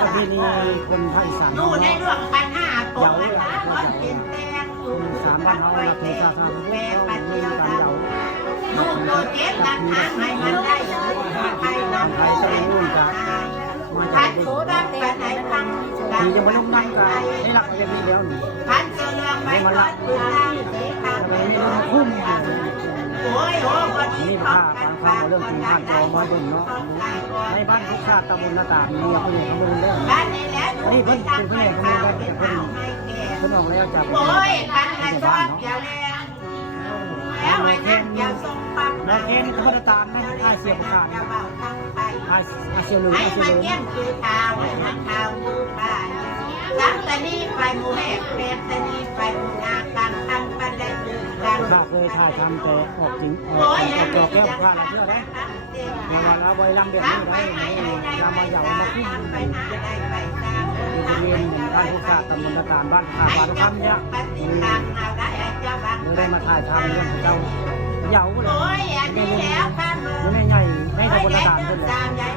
ประเพณีคนภาคอีสาน นู่นในเรื่องปัญหาตกนะคะร้อนเป็นแตงอยู่ สามบ้านเฮาเราถือชาติ แม่ปัญ มี ญา การเหยา ลูกโดนเจ็บดังหางให้มันได้ใครนำใครจะรู้จักพันโฉดังปันไหนพัง ที่จะมาลงนั่งกันในหลักเรียนนี้แล้วนี่ พันเจริญไม่รอดปืนตามเสียขาด ทำไมไม่ลงคุ้ม โอ้ยโอ้วันนี้ นี่ ขอ ผ้าง กัน บางครั้งเรื่องจริงผ่านจอมาเบิ่งเนาะในบ้านทุกชาติตำบลหน้าต่างมีคนอยู่ตำบลได้ บ้านนี้แล้วนี่เพิ่นเป็นเพิ่นข้าวเป็นข้าวให้แก่ เพิ่นออกแล้วจาก โอ้ยพันละจอดอย่าแรงแล้วไอ้นั่นอย่าส่งปัก แล้วเอ็นก็มาตามนะอาเซียประกาศ อย่าเบาทั้งไป อาเซียลืม ให้ อาเซีย มัน ลืม เยี่ยมคือข่าวให้มันข่าวดูป่าตั้งแต่นี้ไปหมู่แหกเปลี่ยนแต่นี้ไปหมู่นาการตั้งปันได้ตื่นกัน ข้าเคยถ่ายทำแต่ออกจริงอ โอ้ย อกจอแก้วข้าละเชื่อได้เวลาเราใบลำแบบนี้ได้เรามาเหยามาขึ้น ไปหาได้ไปตาม บริเวณบ้านทุกชาติตำบลหน้าต่างบ้านข้าบ้านทุกคำเนี่ย ปฏิทางเอาได้เจ้าบ้าน เลยได้มาถ่ายทำเรื่องของเจ้าเหยาเลย โอ้ยอันนี้แล้วท่าน ไม่ใหญ่ไม่ ไม่ ตำบลห ได้ น้าต่าง เดิ เพิ่ น นเลย ตามยาย